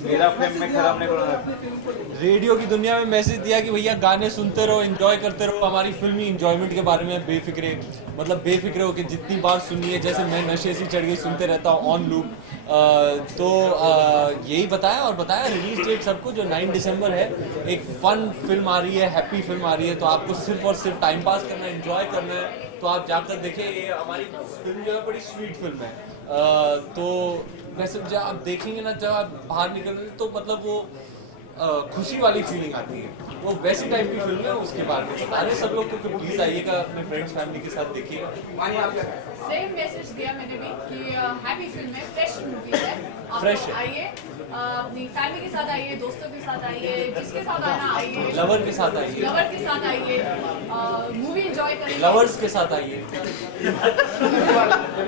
मेरा फिल्म में खराब नहीं करूँगा। रेडियो की दुनिया में मैसेज दिया कि भैया गाने सुनते रहो, एंजॉय करते रहो। हमारी फिल्मी एंजॉयमेंट के बारे में बेफिक्रे, मतलब बेफिक्रे हो कि जितनी बार सुनिए, जैसे मैं नशे से चढ़ के सुनते रहता हूँ ऑन लूप। यही बताया, और बताया रिलीज डेट सबको जो 9 दिसंबर है। एक फन फिल्म आ रही है, हैप्पी फिल्म आ रही है, तो आपको सिर्फ और सिर्फ टाइम पास करना है, एंजॉय करना है, तो आप जाकर देखिए। ये हमारी फिल्म जो है बड़ी स्वीट फिल्म है। तो वैसे जब आप देखेंगे ना, जब आप बाहर निकल तो मतलब वो खुशी वाली फीलिंग आती है। वो वैसी टाइप की फिल्म है, उसके बारे में बता रहे सब लोग को कि प्लीज आइएगा, अपने फ्रेंड्स फैमिली के साथ देखिएगा। सेम मैसेज दिया मैंने भी कि हैप्पी फिल्म है, फ्रेश मूवी है, आप फ्रेश है। आइए, अपनी फैमिली के साथ आइए, दोस्तों के साथ आइए, जिसके साथ आना आइए, लवर के साथ आइए, लवर के साथ आइए, मूवी एंजॉय करें, लवर्स के साथ आइए।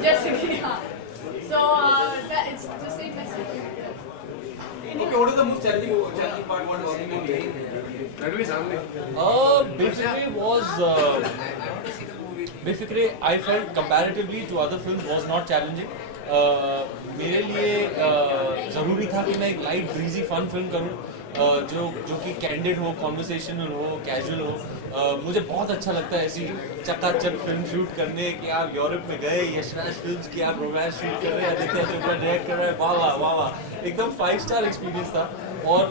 जैसे कि हाँ, so it's the same message. Okay, what is the most challenging part? What was basically I felt comparatively to other films was not challenging. मेरे लिए ज़रूरी था कि मैं एक लाइट ब्रीजी फन फिल्म करूं, जो कि कैंडिड हो, कॉन्वर्सेशनल हो, कैजुअल हो। मुझे बहुत अच्छा लगता है ऐसी चकाचक फिल्म शूट करने कि आप यूरोप में गए, यशराज फिल्म्स की आप रोमांस शूट कर रहे हैं, आदित्य चोपड़ा डायरेक्ट कर रहे हैं, वाह वाह वाह वाह, एकदम 5 स्टार एक्सपीरियंस था। और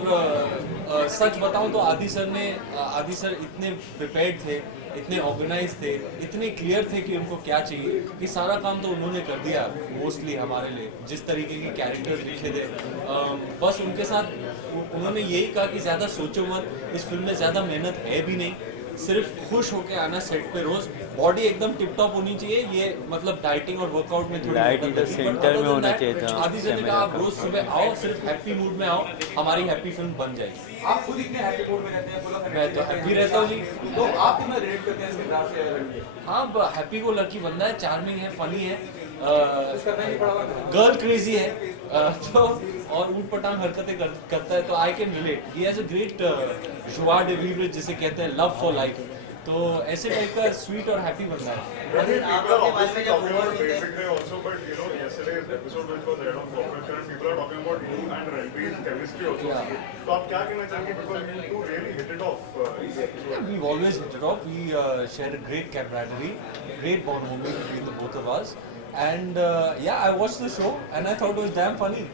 सच बताऊं तो आदि सर इतने प्रिपेयर्ड थे, इतने ऑर्गेनाइज थे, इतने क्लियर थे कि उनको क्या चाहिए, कि सारा काम तो उन्होंने कर दिया मोस्टली हमारे लिए। जिस तरीके की कैरेक्टर्स लिखे थे, बस उनके साथ उन्होंने यही कहा कि ज़्यादा सोचो मत, इस फिल्म में ज़्यादा मेहनत है भी नहीं, सिर्फ खुश होके आना सेट पे रोज, बॉडी एकदम टिप टॉप होनी चाहिए। ये मतलब डाइटिंग और वर्कआउट में थोड़ी डाइट तो सेंटर में होना चाहिए था। आदि से ने कहा आप रोज सुबह आओ, सिर्फ हैप्पी मूड में आओ, हमारी हैप्पी फिल्म बन जाएगी। आप खुद इतने हैप्पी मूड में रहते हैं, मैं तो हैप्पी रहता हूँ जी। तो आप कितना रिलेट करते हैं इस किरदार से? हाँ, हैप्पी को लकी बंदा है, चार्मिंग है, फनी है, उसका नहीं पड़ा हुआ गर्ल क्रेजी है, तो और ऊट पटांग हरकतें करता है, तो I can relate. He has a great जुआ डे वीवर, जिसे कहते हैं लव फॉर लाइफ। तो ऐसे टाइप का स्वीट और हैप्पी बंदा है। We've always hit it off. We share a great camaraderie, great bond moment between the both of us. And yeah, I watched the show and I thought it was damn funny.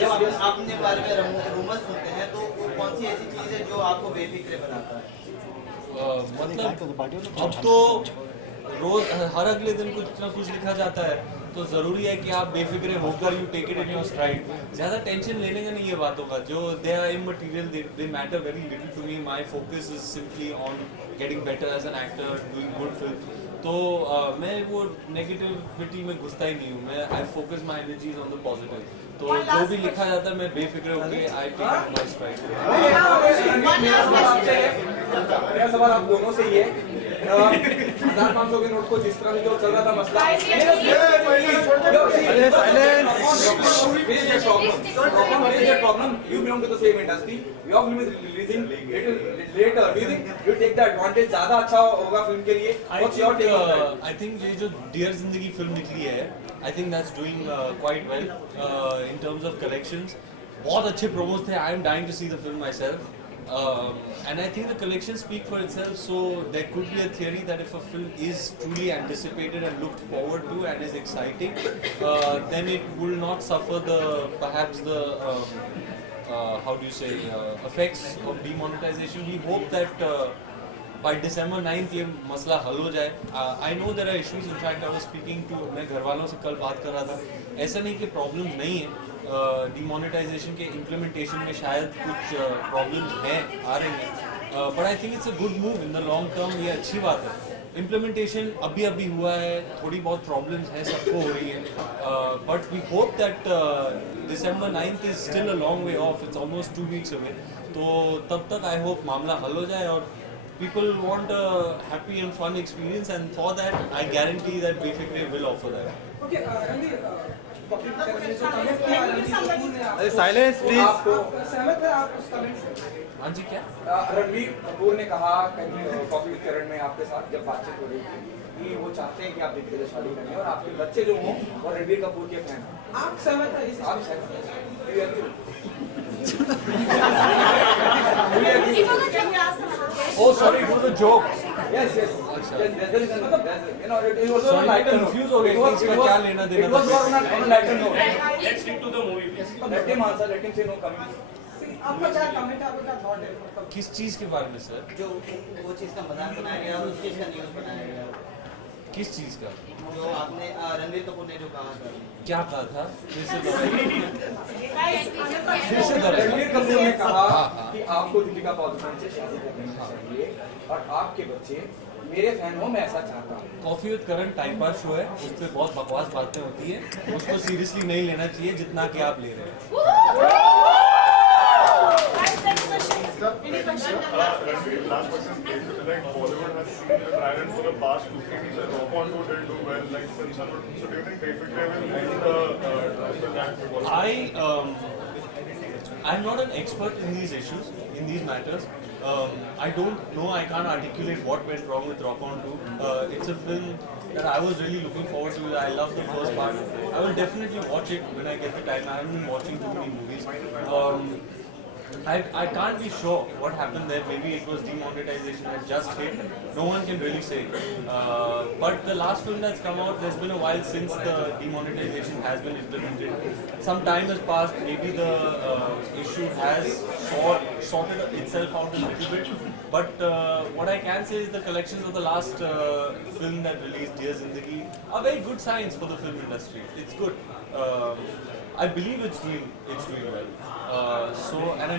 जब आपने बारे में रूमर्स सुनते हैं तो वो कौन सी ऐसी चीज है जो आपको बेफिक्रे बनाता है? मतलब अब तो रोज हर अगले दिन कुछ ना कुछ लिखा जाता है, तो जरूरी है कि आप बेफिक्रे होकर you take it in your stride. ज्यादा टेंशन लेने का नहीं है बातों का, जो they are immaterial, they matter very little to me. My focus is simply on getting better as an actor, doing good film. तो मैं वो नेगेटिविटी में घुसता ही नहीं हूँ। मैं I focus my energies on the positive. तो जो भी लिखा जाता है मैं बेफिक्र होकर I take it my stride. मेरा सवाल आप दोनों से ही है। 1500 के नोट को जिस तरह से जो चल रहा था मसला, problem. You belong to the same industry. Your film is releasing little later. Do you think you take the advantage? ज़्यादा अच्छा होगा फिल्म के लिए? What's your take on that? I think ये जो डियर जिंदगी फिल्म निकली है, I think that's doing quite well in terms of collections. बहुत अच्छे promos थे. I am dying to see the film myself. And I think the collections speak for itself, so there could be a theory that if a film is truly anticipated and looked forward to and is exciting, then it will not suffer perhaps the how do you say effects of demonetization. We hope that by December 9th ये मसला हल हो जाए. I know there are issues. In fact, I was speaking to, मैं घर वालों से कल बात कर रहा था. ऐसा नहीं कि प्रॉब्लम नहीं है. डिमोनेटाइजेशन के इम्प्लीमेंटेशन में शायद कुछ प्रॉब्लम्स हैं, आ रही हैं, but I think it's a good move in the long term. ये अच्छी बात है. इम्प्लीमेंटेशन अभी हुआ है, थोड़ी बहुत प्रॉब्लम्स हैं, सबको हो रही है, but we hope that December 9th is still a long way off. It's almost 2 weeks away. तो तब तक आई होप मामला हल हो जाए और people want a happy and fun experience, and for that I guarantee that Befikre will offer that. Okay, silence please. सहमत है आप उस कमेंट से? हाँ जी, क्या? रणबीर कपूर ने कहा कॉफी विद करण में आपके साथ जब बातचीत हो रही थी, कि वो चाहते हैं कि आप दीपिका से शादी करें और आपके बच्चे जो हों वो रणबीर कपूर के फैन हैं। आप सहमत हैं इस आप सहमत हैं? You agree? Oh, sorry, it was a joke. Yes, yes. There is a, you know, it was on a Sorry, lighter मैं note. confused हो गया, It was- इसका it was- क्या लेना देना It was था? on a lighter note. Let's stick to the movie, please. Let him answer. Let him say no comment. आपका क्या कमेंट है, आपका क्या थॉट है मतलब किस चीज के बारे में सर? जो वो चीज़ का मजाक बनाया गया और उस चीज़ का न्यूज़ बनाया गया किस चीज का? जो आपने रणवीर कपूर ने जो कहा था क्या कहा था? फिर से दोहराइए। फिर से रणबीर दोहराइए। कपूर ने कहा हाँ। कि आपको दीपिका पादुकोण से शादी करनी चाहिए और आपके बच्चे मेरे फैन हो, मैं ऐसा चाहता हूँ। Coffee with Karan time pass show है, उस पर बहुत बकवास बातें होती है, उसको सीरियसली नहीं लेना चाहिए जितना कि आप ले रहे हैं। Ranveer, last question is like Bollywood has seen the Dragon for the past 15 years. Rock On Tour didn't do well. Like so do you think David will lead the Dragon Bollywood? I'm not an expert in these issues, in these matters. I don't know, I can't articulate what went wrong with Rock On 2. It's a film that I was really looking forward to. I love the first part. I will definitely watch it when I get the time. I haven't been watching too many movies. I can't be sure what happened there. Maybe it was demonetization that just hit. No one can really say. But the last film that's come out, there's been a while since the demonetization has been implemented. Some time has passed. Maybe the issue has sorted itself out a little bit. But what I can say is the collections of the last film that released, Dear Zindagi, are very good signs for the film industry. It's good. I believe it's doing well.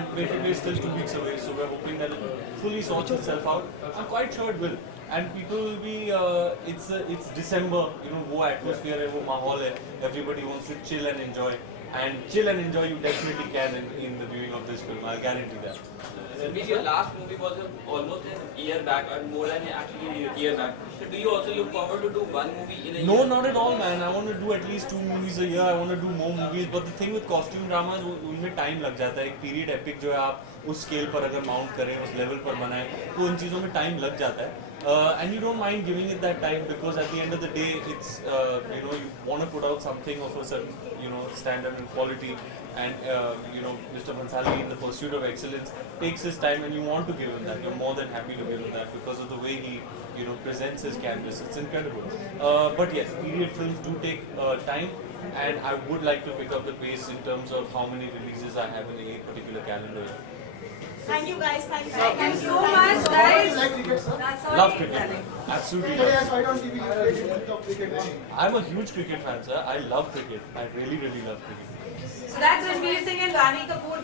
And basically it's still 2 weeks away, so we're hoping that it fully sorts itself out. I'm quite sure it will. And people will be, it's December, you know, वो atmosphere है, वो माहौल है, everybody wants to chill and enjoy. And chill and enjoy you definitely can in the viewing of this film, I'll guarantee that. Ranveer, your last movie was almost a year back, or more than actually a year back. So do you also look forward to do one movie in a No, year? not at all, man. I want to do at least 2 movies a year. I want to do more movies. But the thing with costume dramas, उनमें time लग जाता है. एक period epic जो है आप उस scale पर अगर mount करें, उस level पर बनाएं, तो उन चीज़ों में time लग जाता है. And you don't mind giving it that time because at the end of the day, it's you know, you want to put out something of a certain, you know, standard and quality. And you know, Mr. Bhansali, in the pursuit of excellence, takes his time, and you want to give him that. You're more than happy to give him that because of the way he, you know, presents his canvas. It's incredible. But yes, period films do take time, and I would like to pick up the pace in terms of how many releases I have in a particular calendar year. Thank you guys. Thank you. Thank you so much, guys. like cricket, sir? That's all Love we cricket. can. Absolutely. Today Love. as White on TV, you played in the cricket match. I'm a huge cricket fan, sir. I love cricket. I really, really love cricket. So that's Ranveer Singh and Rani Kapoor.